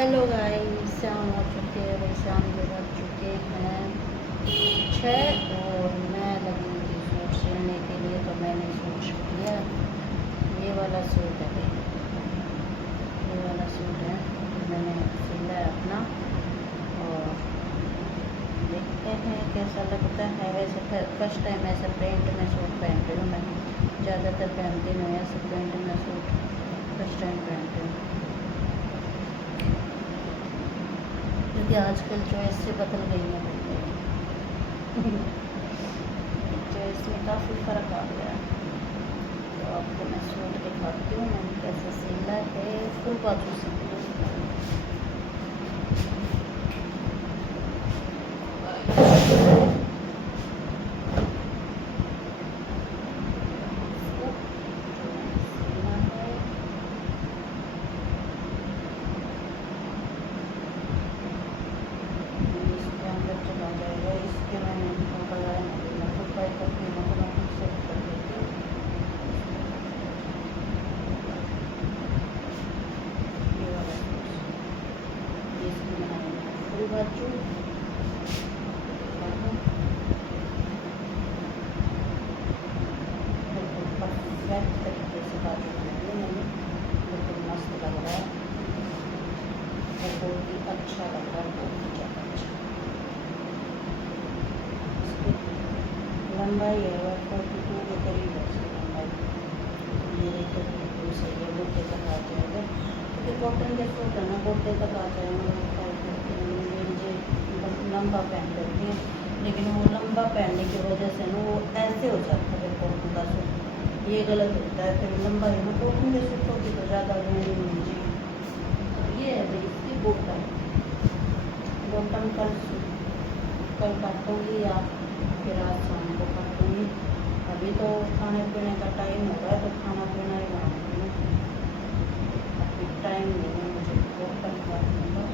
Hello guys, शाम हो चुके हैं। भाई शाम के बज चुके हैं 6 और मैं लगी हुई थी सूट सिलने के लिए। तो मैंने सूट सिल लिया। ये वाला सूट है भाई, ये वाला सूट है तो मैंने सिला है अपना। और देखते हैं कैसा लगता है। वैसे फर्स्ट टाइम ऐसा प्रिंट में सूट पहन रही हूँ मैं। ज़्यादातर पहनती नहीं ऐसे प्रिंट में सूट, फर्स्ट टाइम पहनती हूँ। क्योंकि आजकल चॉइस से बदल गई है चॉइस में काफ़ी फ़र्क आ गया है। तो आपको मैं सूट दिखाती हूँ मैंने कैसे सिला है। फुल बाजू सिली है। इसके अंदर चला जाएगा। इसके मैंने लगाया नहीं, मैं खुद ट्राई करती हूँ तो मैं खुद सेट कर देती हूँ। ये वाला इसकी बनाई फुल बाजू। बिल्कुल परफेक्ट तरीके से बाजू बनाई है मैंने। बिल्कुल मस्त लग रहा है और बहुत ही अच्छा लग रहा है, बहुत ही ज़्यादा अच्छा। इसकी लंबाई है 142 के करीब है इसकी लंबाई। मेरे तो बिल्कुल सही है, गोटे तक आ जाएगा। क्योंकि कॉटन के सूट है ना, गोटे तक आ जाएंगे। लंबा पहन लेती हैं, लेकिन वो लंबा पहनने की वजह से ना वो ऐसे हो जाता है कॉटन का सूट। ये गलत होता है फिर लंबा है ना। कॉटन के सूटों की तो ज़्यादा लेनी नहीं चाहिए। अब ये है भाई इसकी बॉटम। बॉटम कल काटूँगी या फिर आज शाम को काटूँगी। अभी तो खाने पीने का टाइम हो रहा है तो खाना पीना ही बनाऊँगी मैं। अभी टाइम नहीं है मुझे बॉटम काटने का।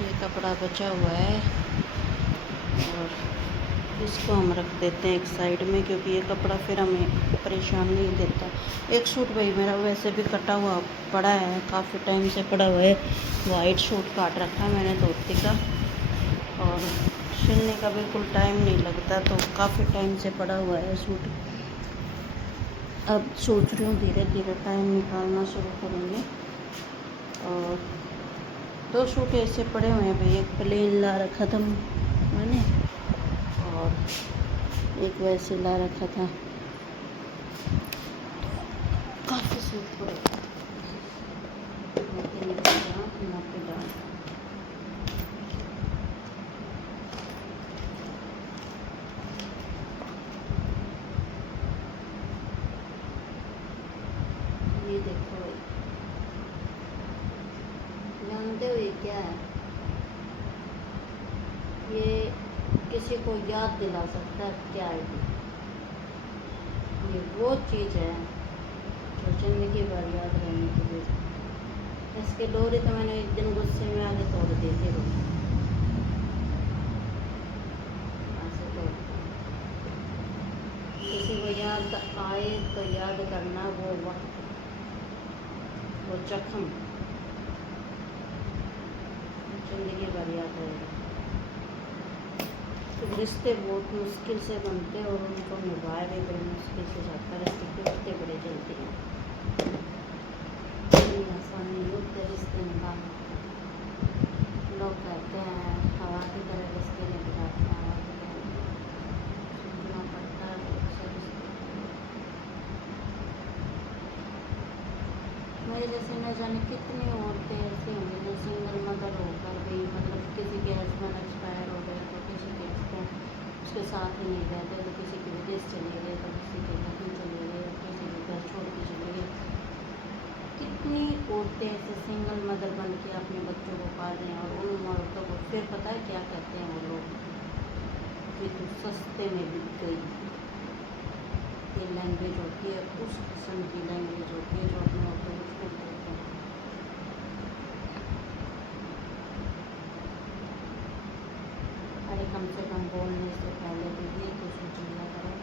ये कपड़ा बचा हुआ है और इसको हम रख देते हैं एक साइड में, क्योंकि ये कपड़ा फिर हमें परेशान नहीं देता। एक सूट भाई मेरा वैसे भी कटा हुआ पड़ा है, काफ़ी टाइम से पड़ा हुआ है। वाइट सूट काट रखा है मैंने धोती का, और सिलने का बिल्कुल टाइम नहीं लगता, तो काफ़ी टाइम से पड़ा हुआ है सूट। अब सोच रही हूँ धीरे धीरे टाइम निकालना शुरू करूँगी। और 2 सूट ऐसे पड़े हुए हैं भाई, एक प्लेन ला रखा था मैंने और एक वैसे ला रखा था। काफ़ी सूट पड़े ये देखो भाई, जानते हो ये क्या है? ये किसी को याद दिला सकता है क्या है ये वो चीज़ है जो ज़िंदगी भर याद रहने के लिए। इसके डोरी तो मैंने एक दिन गुस्से में आके तोड़ दी थी वो, ऐसे तोड़ दी। किसी को याद आए तो याद करना वो वक्त, वो जख्म ज़िंदगी भर याद रहेगा। तो रिश्ते बहुत मुश्किल से बनते हैं और उनको निभाए भी बड़े मुश्किल से जाता है। रिश्ते टूटते बड़े जल्दी हैं, इतनी आसानी होते रिश्ते निभाने। लोग कहते हैं हवा की तरह रिश्ते नहीं जाते हैं, हवा की तरह सोचना पड़ता है बहुत से रिश्ते। मेरे जैसे न जाने कितनी औरतें ऐसी होंगी जो सिंगल मदर होकर भी, मतलब किसी के हस्बैंड एक्सपायर हो गए तो किसी के हस्बैंड उसके साथ ही नहीं रहते, तो किसी के विदेश चले गए, तो किसी के घर चले गए, किसी के घर छोड़ के चले गए। औरतें ऐसे सिंगल मदर बन के अपने बच्चों को पाल रही हैं, और उन औरतों को फिर पता है क्या कहते हैं वो लोग, कि तू सस्ते में बिक गई। ये लैंग्वेज होती है, उस किस्म की लैंग्वेज होती है जो अपने औरतों को छूट देते हैं। अरे कम से कम बोलने से पहले भी ये तो सोच लिया करो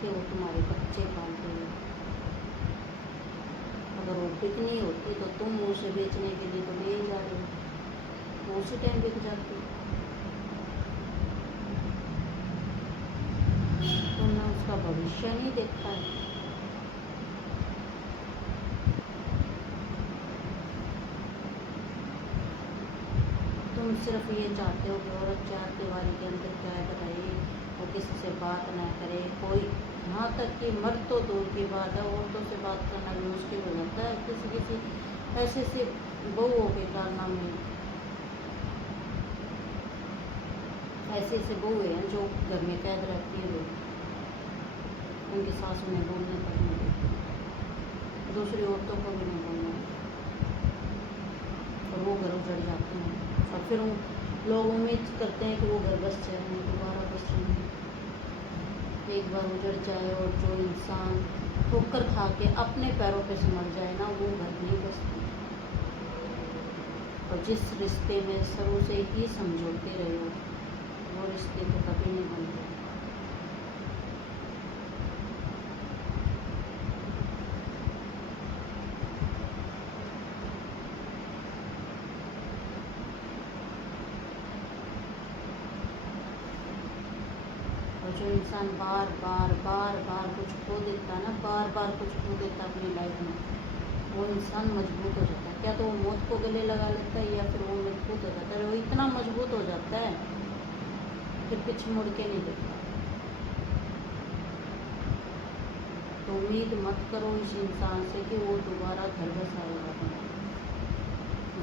कि वो तुम्हारे बच्चे पाल रही है। अगर वो बिकनी होती तो तुम उसे बेचने के लिए तो ले ही जा रहे हो, वो उसी टाइम बिक जाती। तुमने उसका भविष्य नहीं देखा है। तुम सिर्फ ये चाहते हो कि औरत चार दीवारी के अंदर कैद रहे, वो किसी से बात ना करे, कोई यहाँ तक कि मर्द तो दूर की बात है, औरतों से बात करना भी मुश्किल हो जाता है किसी किसी ऐसे से बहुओं के कारनामे। ऐसे ऐसे बहुएं हैं जो घर में कैद रहती है, उनकी सास उन्हें बोलने तक नहीं देती, दूसरी औरतों को भी नहीं बोलना, और वो घर उजड़ जाते हैं। और फिर लोग उम्मीद करते हैं कि वो घर बस जाए, दोबारा बस जाए। एक बार उजड़ जाए और जो इंसान ठोकर खा के अपने पैरों पे से मर जाए ना, वो घर नहीं बसती। और जिस रिश्ते में शुरू से ही समझौते रहे हो, वो रिश्ते तो कभी नहीं बनते। जो इंसान बार बार कुछ खो देता है ना, बार बार कुछ खो देता है अपनी लाइफ में, वो इंसान मजबूत हो जाता है। क्या तो वो मौत को गले लगा लेता है, या फिर वो मजबूत हो जाता है। वो इतना मजबूत हो जाता है फिर पीछे मुड़ के नहीं देखता। तो उम्मीद मत करो इस इंसान से कि वो दोबारा घर बसाएगा।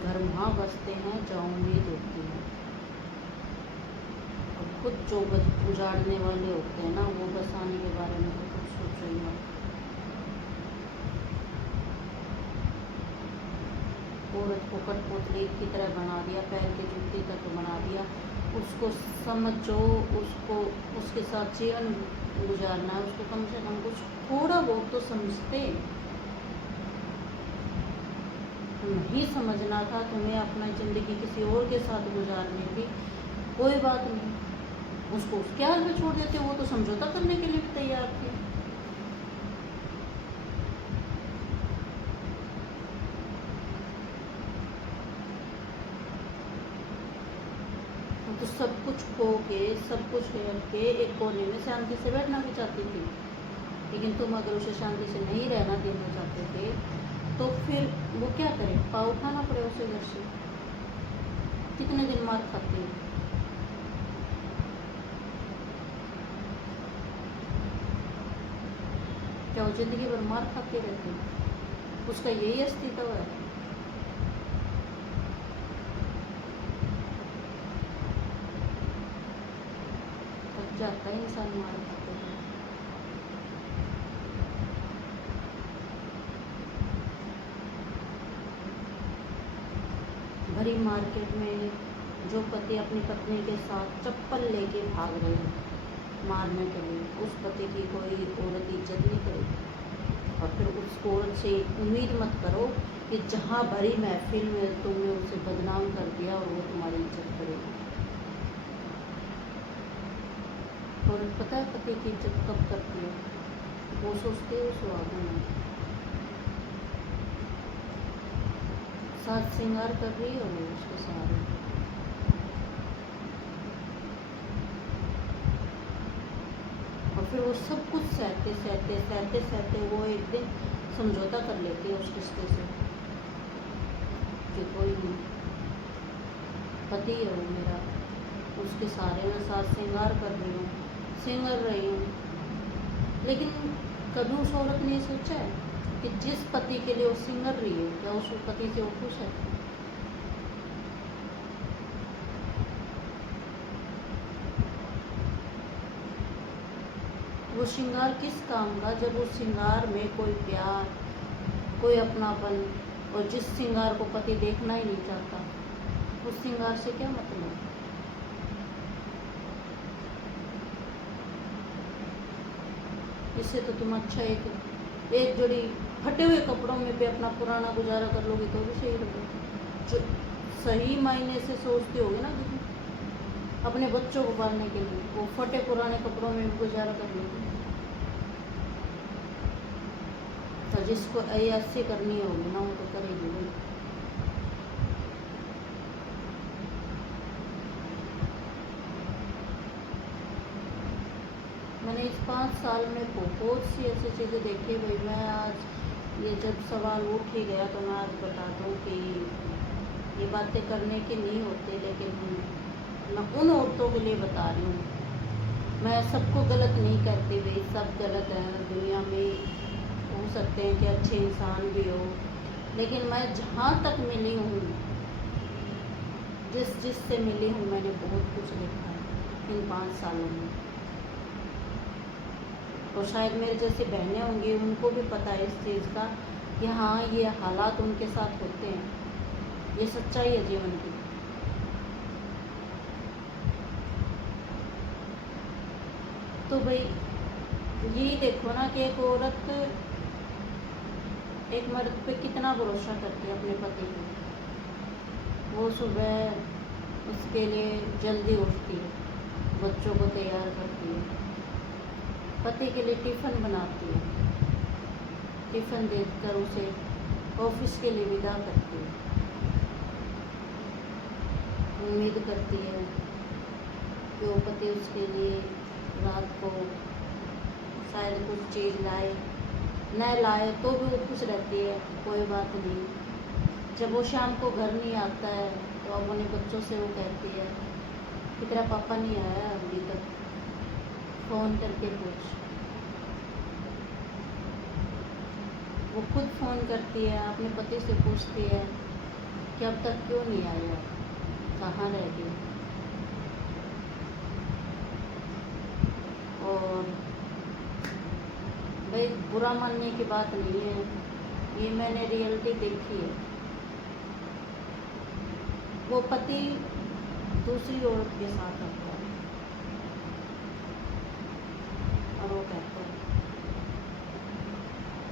घर वहाँ बसते हैं जहाँ उम्मीद होती है, खुद जो उजाड़ने वाले होते हैं ना, वो बसाने के बारे में तो कुछ सोचो ही मत। औरत को कठपुतली की तरह बना दिया, पैर के जूते तक बना दिया, उसको समझो, उसको उसके साथ जीवन गुजारना है, उसको कम से कम कुछ थोड़ा बहुत तो समझते। नहीं समझना था तुम्हें अपना ज़िंदगी किसी और के साथ गुजारने की, कोई बात नहीं, उसको उसके हाल में छोड़ देते, वो तो समझौता करने के लिए भी तैयार थी। तो सब कुछ खो के, सब कुछ रख के एक कोने में शांति से बैठना भी चाहती थी, लेकिन तुम अगर उसे शांति से नहीं रहना देना चाहते थे तो फिर वो क्या करे, पाँव उठाना पड़े उसे घर से। कितने दिन मार खाती है। क्या वो जिंदगी भर मार खाते रहते हैं? उसका यही अस्तित्व है। थक जाता है इंसान मार खाते हैं। भरी मार्केट में जो पति अपनी पत्नी के साथ चप्पल लेके भाग रहे हैं मारने के लिए, उस पति की कोई औरत इज्जत नहीं करेगी। और फिर उस औरत से उम्मीद मत करो कि जहाँ भरी महफिल में तुमने उसे बदनाम कर दिया और वो तुम्हारी इज्जत करेगी। औरत पता है पति की इज्जत कब करती है? वो सोचती है उस सुहागन में साथ श्रृंगार कर रही है और वो उसके सहारे। और फिर वो सब कुछ सहते सहते सहते सहते वो एक दिन समझौता कर लेती है उस रिश्ते से कि कोई नहीं, पति है वो मेरा, उसके सहारे में साथ श्रृंगार कर रही हूँ, सिंगर रही हूँ। लेकिन कभी उस औरत ने सोचा है कि जिस पति के लिए वो सिंगर रही है, क्या उस पति से वो खुश है? वो श्रृंगार किस काम का, जब उस श्रृंगार में कोई प्यार, कोई अपनापन, और जिस श्रृंगार को पति देखना ही नहीं चाहता, उस श्रृंगार से क्या मतलब। इससे तो तुम अच्छा एक जोड़ी फटे हुए कपड़ों में भी अपना पुराना गुजारा कर लोगे तो भी सही लगेगा। जो सही मायने से सोचते होगे ना कि अपने बच्चों को पालने के लिए, वो फटे पुराने कपड़ों में भी गुजारा कर लोगे। तो जिसको अय्यासी करनी होगी ना वो तो करेगी भाई। मैंने इस 5 साल में बहुत सी ऐसी चीज़ें देखी भाई। मैं आज ये जब सवाल उठ ही गया तो मैं आज बता दूँ कि ये बातें करने की नहीं होती, लेकिन मैं उन औरतों के लिए बता रही हूँ। मैं सबको गलत नहीं करती भाई, सब गलत है दुनिया में। हो सकते हैं कि अच्छे इंसान भी हो, लेकिन मैं जहाँ तक मिली हूँ, जिससे मिली हूँ, मैंने बहुत कुछ देखा है इन 5 सालों में। और शायद मेरे जैसी बहनें होंगी, उनको भी पता है इस चीज़ का कि हाँ ये हालात उनके साथ होते हैं, ये सच्चाई है जीवन की। तो भाई यही देखो ना कि एक औरत एक मर्द पे कितना भरोसा करती है, अपने पति पे। वो सुबह उसके लिए जल्दी उठती है, बच्चों को तैयार करती है, पति के लिए टिफ़िन बनाती है, टिफ़िन देकर उसे ऑफिस के लिए विदा करती है, उम्मीद करती है कि वो पति उसके लिए रात को शायद कुछ चीज़ लाए, न लाए तो भी वो खुश रहती है, कोई बात नहीं। जब वो शाम को घर नहीं आता है तो अब अपने बच्चों से वो कहती है कि तेरा पापा नहीं आया अभी तक, फ़ोन करके पूछ। वो खुद फ़ोन करती है, अपने पति से पूछती है कि अब तक क्यों नहीं आया, कहाँ रह गए। और भाई बुरा मानने की बात नहीं है, ये मैंने रियलिटी देखी है। वो पति दूसरी औरत के साथ रहता है और वो कहता है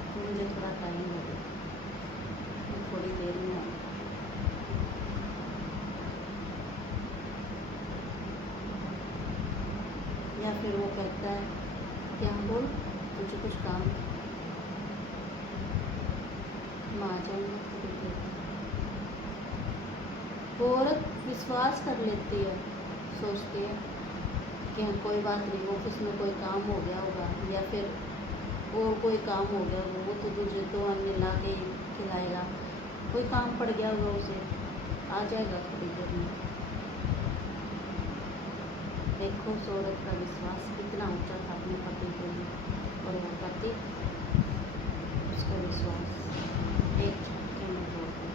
कि मुझे थोड़ा टाइम लगे, थोड़ी देर में आऊँ। या फिर वो कहता है कि हाँ बोल, मुझे कुछ काम है, मैं आ जाऊँगी थोड़ी देर। वो औरत विश्वास कर लेती है, सोचती है कि हाँ कोई बात नहीं, ऑफिस में कोई काम हो गया होगा या फिर और कोई काम हो गया होगा, वो तो तुझे तो अन्य ला के खिलाएगा, कोई काम पड़ गया होगा उसे, आ जाएगा थोड़ी देर में। देखो उस औरत का विश्वास कितना ऊंचा था अपने पति के लिए, और वो पति उसका विश्वास एक झटके में तोड़ दिया।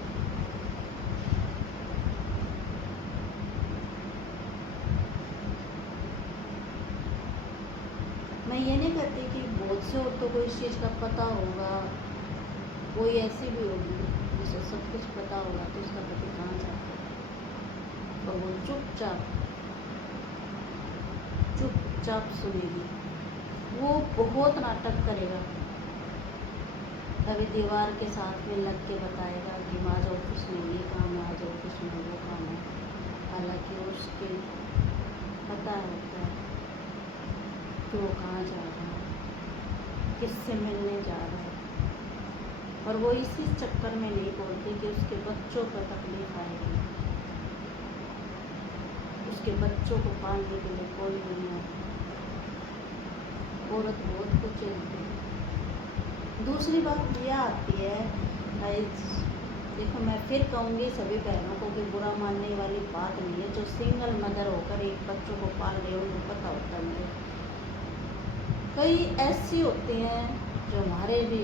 मैं ये नहीं कहती कि बहुत से औरतों को इस चीज़ का पता होगा, कोई ऐसी भी होगी जिसे सब कुछ पता होगा तो उसका पति कहाँ जाता है, और वो चुपचाप सुनेगी। वो बहुत नाटक करेगा, कभी दीवार के साथ में लग के बताएगा कि आज ऑफिस में ये काम है, आज ऑफिस में वो काम है, हालांकि उसके पता होता है कि वो कहाँ जा रहा है, किससे मिलने जा रहा है। और वो इसी चक्कर में नहीं बोलती कि उसके बच्चों को तकलीफ आएगी, उसके बच्चों को पालने के लिए कोई नहीं है। औरत बहुत कुछ झेलती है। दूसरी बात यह आती है, देखो मैं फिर कहूँगी सभी बहनों को कि बुरा मानने वाली बात नहीं है, जो सिंगल मदर होकर एक बच्चों को पाल रहे हो उनको पता होता है। मुझे कई ऐसी होती हैं जो हमारे भी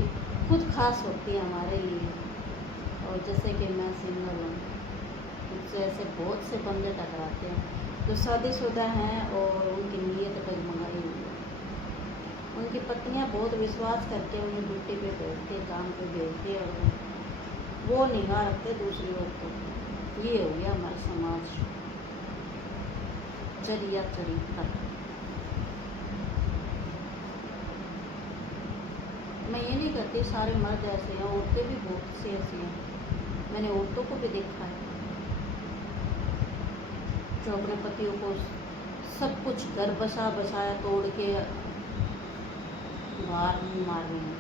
खुद खास होती है हमारे लिए, और जैसे कि मैं सिंगल हूँ, मुझसे ऐसे बहुत से बंदे टकराते हैं जो शादीशुदा हैं और उनकी नीयत डगमगाई हुई है। उनकी पत्नियां बहुत विश्वास करके उन्हें ड्यूटी पे भेजती, काम पे भेजती और वो निगाह रखते दूसरी औरतों पर। ये हो गया हमारा समाज, चरिया चरित्र। मैं ये नहीं कहती सारे मर्द ऐसे हैं, औरतें भी बहुत सी ऐसी हैं, मैंने औरतों को भी देखा है जो अपने पतियों को सब कुछ घर बसा बसाया तोड़ के बाहर मार रहे हैं।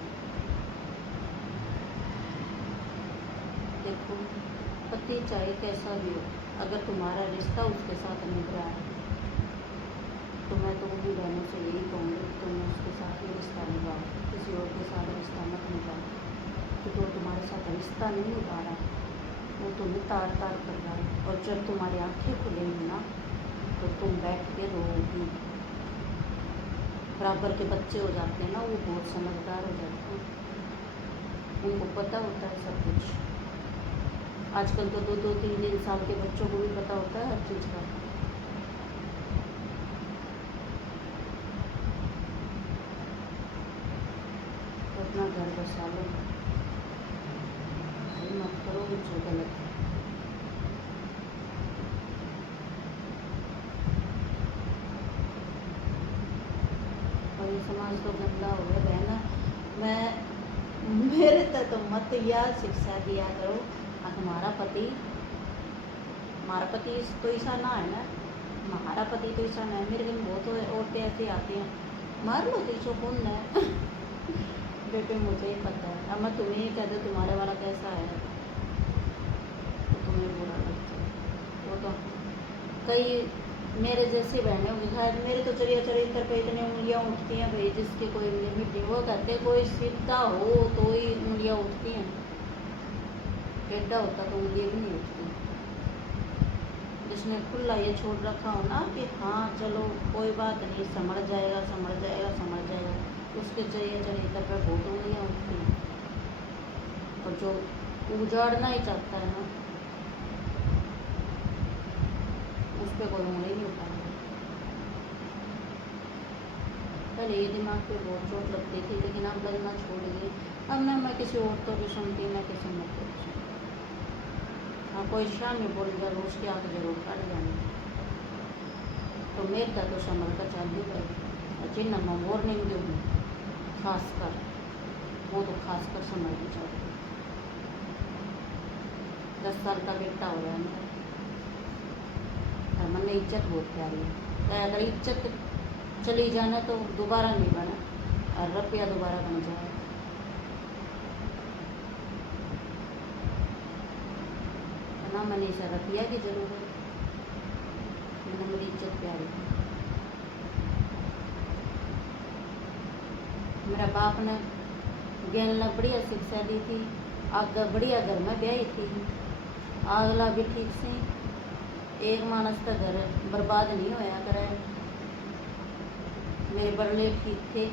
देखो, पति चाहे कैसा भी हो, अगर तुम्हारा रिश्ता उसके साथ निभ रहा है तो मैं तो उन्हीं बहनों से यही कहूँगी कि तुम उसके साथ ही रिश्ता निभाओ, किसी और के साथ रिश्ता मत निभाओ, क्योंकि वो तुम्हारे साथ रिश्ता नहीं निभा रहा है, वो तुम्हें तार तार कर रहा है। और जब तुम्हारी आंखें खुलेंगी ना तो तुम बैठ के रोगी। बराबर के बच्चे हो जाते हैं ना, वो बहुत समझदार हो जाते हैं, उनको पता होता है सब कुछ। आजकल तो 2-2, 3-3 साल के बच्चों को भी पता होता है हर चीज़ का। तो अपना घर बसा लो, मत करो कुछ गलत। और ये समाज तो गंदा हो गया बहना। मेरे तक तो मत याद शिक्षा दिया करो। हमारा पति तो ऐसा ना है ना, हमारा पति तो ऐसा ना है। मेरे दिन बहुत औरतें ऐसी आती हैं, मार लो तीसो कौन है बेटे मुझे ही पता है, अब मैं तुम्हें ही कहते तुम्हारे वाला कैसा है तो तुम्हें बुरा लगता है। वो तो कई मेरे जैसी बहनें होंगी, शायद मेरे तो चरिया चरित्र पे इतनी उंगलियाँ उठती हैं भाई, जिसकी कोई लिमिट नहीं। वो कहते कोई सीधा हो तो ही उंगलियाँ उठती हैं, टेढ़ा होता तो उंगलियाँ भी नहीं उठती। जिसने खुला ये छोड़ रखा हो ना कि हाँ चलो कोई बात नहीं, संभल जाएगा, उसके चरिया चरित्र पर बहुत उंगलियाँ उठती हैं। और जो उजाड़ना ही चाहता है ना, उस पर कोई उंगली नहीं उठाएगा। पहले ये दिमाग पे बहुत चोट लगती थी, लेकिन अब लगना छोड़ गई। अब ना मैं किसी औरतों की सुनती, मैं किसी मर्दों की सुनती। हाँ, कोई शान में बोल जरूर उसकी आँख जरूर काट जानी। तो मेरे का तो संभल का चालू भाई, जिन्हें मैं वार्निंग दूँगी खासकर, वो तो खासकर संभलनी चाहिए। 10 साल का बेटा हो गया मेरा, मन में इज्जत बहुत प्यारी है। अगर इज्जत चली जाना तो दोबारा नहीं बना, और रुपया दोबारा बन जाए। ना मैंने इसे रुपया की जरूरत, मैंने मेरी इज्जत प्यारी। मेरा बाप ने ज्ञान ने बढ़िया शिक्षा दी थी, आगे बढ़िया घर में ब्याही थी, अगला भी ठीक से एक मानस का घर बर्बाद नहीं होया करे। मेरे बड़ले ठीक थे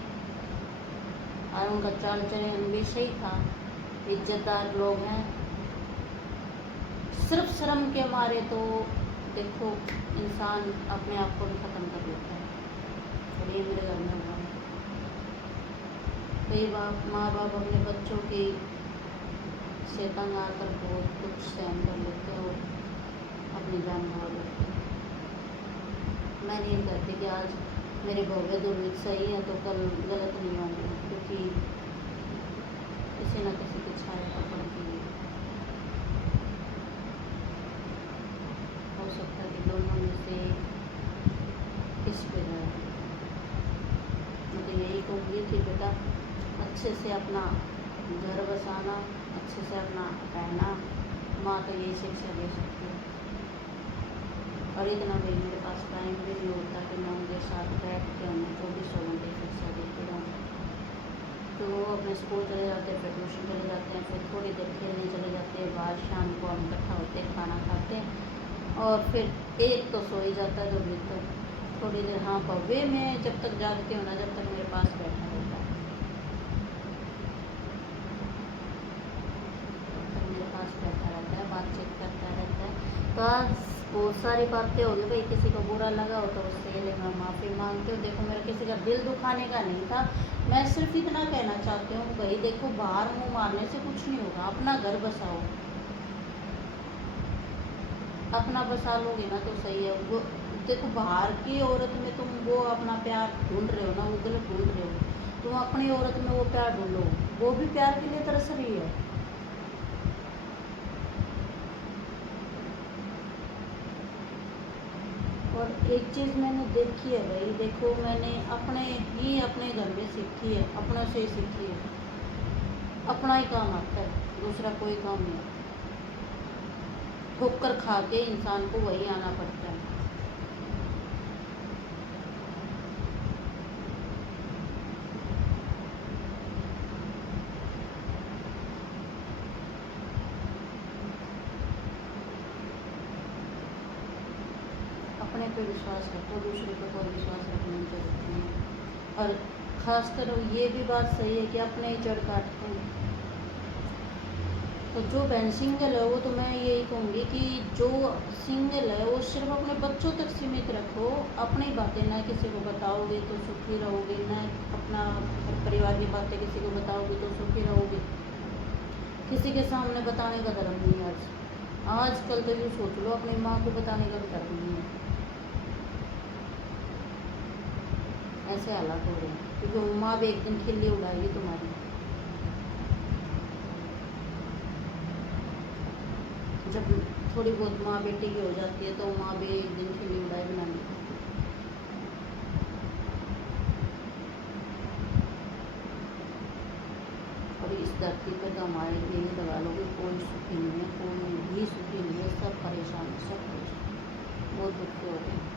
और उनका चाल चलन भी सही था, इज्जतदार लोग हैं। सिर्फ शर्म के मारे तो देखो इंसान अपने आप को भी ख़त्म कर लेता है, और ये मेरे घर में हुआ है। कई माँ बाप अपने बच्चों की से तंग आकर बहुत कुछ सहन कर लेते हैं और अपनी जान गंवा लेते हैं। मैं नहीं कहती कि आज मेरे भव्य दुर्वित सही है तो कल गलत नहीं होंगे, क्योंकि किसी न किसी की छाया तो पड़ती है। हो सकता है कि दोनों में से किस पे जाए। मुझे यही कहूँगी कि बेटा अच्छे से अपना घर बसाना, अच्छे से अपना रहना, माँ तो यही शिक्षा दे सकती है। और इतना भी मेरे पास टाइम भी नहीं होता कि मैं उनके साथ बैठ के उन्हें 24 घंटे शिक्षा देती रहूँ। तो वो अपने स्कूल चले जाते हैं, फिर ट्यूशन चले जाते हैं, फिर थोड़ी देर खेलने चले जाते हैं, बाद शाम को हम इकट्ठा होते हैं, खाना खाते हैं, और फिर एक तो सो ही जाता है, 2 बजे तक थोड़ी देर। हाँ, भव्य में जब तक जागती हूँ ना, जब तक मेरे पास बैठा रहता है, तब तक मेरे पास बैठा रहता है, बातचीत करता रहता है। तो आज बहुत सारी बातें होगी भाई, किसी को बुरा लगा हो तो उससे ये मैं माफ़ी मांगती हूँ। देखो मेरा किसी का दिल दुखाने का नहीं था, मैं सिर्फ इतना कहना चाहती हूँ भाई देखो बाहर मुँह मारने से कुछ नहीं होगा, अपना घर बसाओ, अपना बसा लोगे ना तो सही है। वो देखो बाहर की औरत में तुम वो अपना प्यार ढूंढ रहे हो ना, वो गलत ढूंढ रहे हो। तुम अपनी औरत में वो प्यार ढूंढो, वो भी प्यार के लिए तरस रही है। और एक चीज़ मैंने देखी है भाई, देखो मैंने अपने घर में सीखी है, अपनों से ही सीखी है। अपना ही काम आता है, दूसरा कोई काम नहीं आता। ठोकर खा के इंसान को वही आना पड़ता है। अपने पे विश्वास रखो, दूसरे पे कोई विश्वास रखने की जरूरत नहीं है। और खासकर ये भी बात सही है कि अपने ही जड़ काटते हैं। तो जो बहन सिंगल है वो तो मैं यही कहूँगी कि जो सिंगल है वो सिर्फ अपने बच्चों तक सीमित रखो, अपनी बातें ना किसी को बताओगे तो सुखी रहोगे, ना अपना परिवार की बातें किसी को बताओगे तो सुखी रहोगे। किसी के सामने बताने का धर्म नहीं है आजकल तो ये सोच लो, अपनी माँ को बताने का भी धर्म नहीं है। ऐसे हालात हो रहे हैं क्योंकि माँ भी एक दिन खिल्ली उड़ाएगी तुम्हारी। जब थोड़ी बहुत माँ बेटी की हो जाती है तो माँ भी एक दिन खिल्ली उड़ाए बनानी। और इस धरती पर तो हमारे लिए लगा लो कि कोई सुखी नहीं है, कोई भी सुखी नहीं है, सब परेशान है, सब परेशान, बहुत दुखी हो रहे हैं।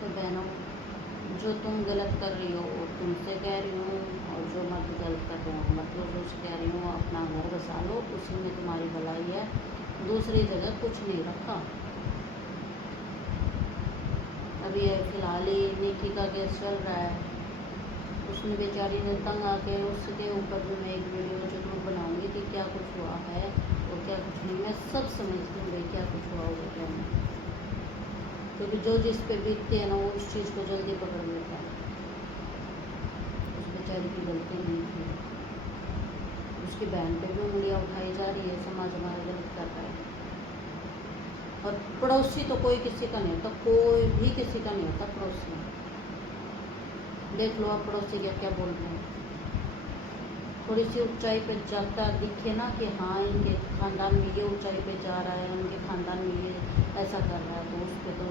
तो बहनों, जो तुम गलत कर रही हो वो तुमसे कह रही हूँ, और जो मत गलत कर रहे हो मत जो कह रही हूँ, अपना घर बसा लो, उसी में तुम्हारी भलाई है, दूसरी जगह कुछ नहीं रखा। अभी फिलहाल ही निकी का केस चल रहा है, उसने बेचारी ने तंग आके उसके ऊपर भी मैं एक वीडियो जरूर बनाऊंगी कि क्या कुछ हुआ है और क्या कुछ नहीं। मैं सब समझती हूँ भाई क्या कुछ हुआ होगा क्या नहीं, क्योंकि जो जिस पे बीतते हैं ना वो उस चीज़ को जल्दी पकड़ लेता है। उस बेचारी की गलती नहीं थी, उसकी बहन पे भी उंगलियाँ उठाई जा रही है, समाज हमारा गलत कर रहा है। और पड़ोसी तो कोई किसी का नहीं होता, कोई भी किसी का नहीं होता पड़ोसी। देख लो आप पड़ोसी क्या क्या बोल रहे हैं। थोड़ी सी ऊंचाई पे जाता दिखे ना कि हाँ इनके खानदान में ये ऊंचाई पे जा रहा है, उनके खानदान में ये ऐसा कर रहा है, तो उस पर तो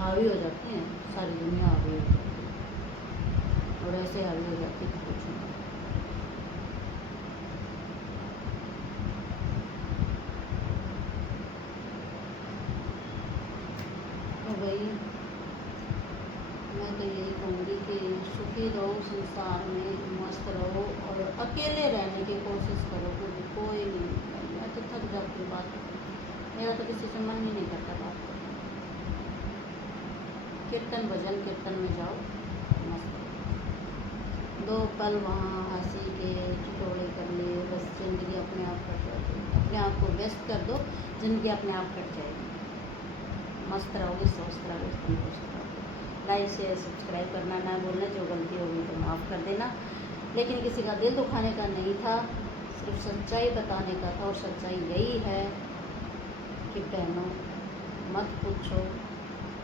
हावी हो जाती है, सारी दुनिया हावी हो जाती है। और ऐसे हावी हो जाती है कुछ नहीं। तो भाई मैं तो यही कहूँगी कि सुखी रहो संसार में, मस्त रहो और अकेले रहने की कोशिश करो, क्योंकि कोई नहीं। मैं तो थक जाती हूँ बात, मेरा तो किसी से मन ही नहीं करता बात करने। कीर्तन भजन कीर्तन में जाओ, मस्त दो पल वहाँ हंसी के ठिठोले कर ले, बस ज़िंदगी अपने आप कट जाएगी। अपने आप को व्यस्त कर दो, ज़िंदगी अपने आप कट जाएगी। मस्त रहोगे, स्वस्थ रहोगे, तंदुरुस्त रहोगे। लाइक शेयर सब्सक्राइब करना ना भूलना, जो गलती होगी तो माफ़ कर देना, लेकिन किसी का दिल दुखाने का नहीं था, सिर्फ सच्चाई बताने का था। और सच्चाई यही है कि बहनों मत पूछो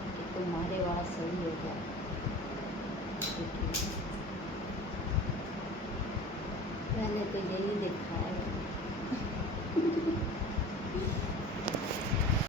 कि तुम्हारे बात सही हो क्या, मैंने तो यही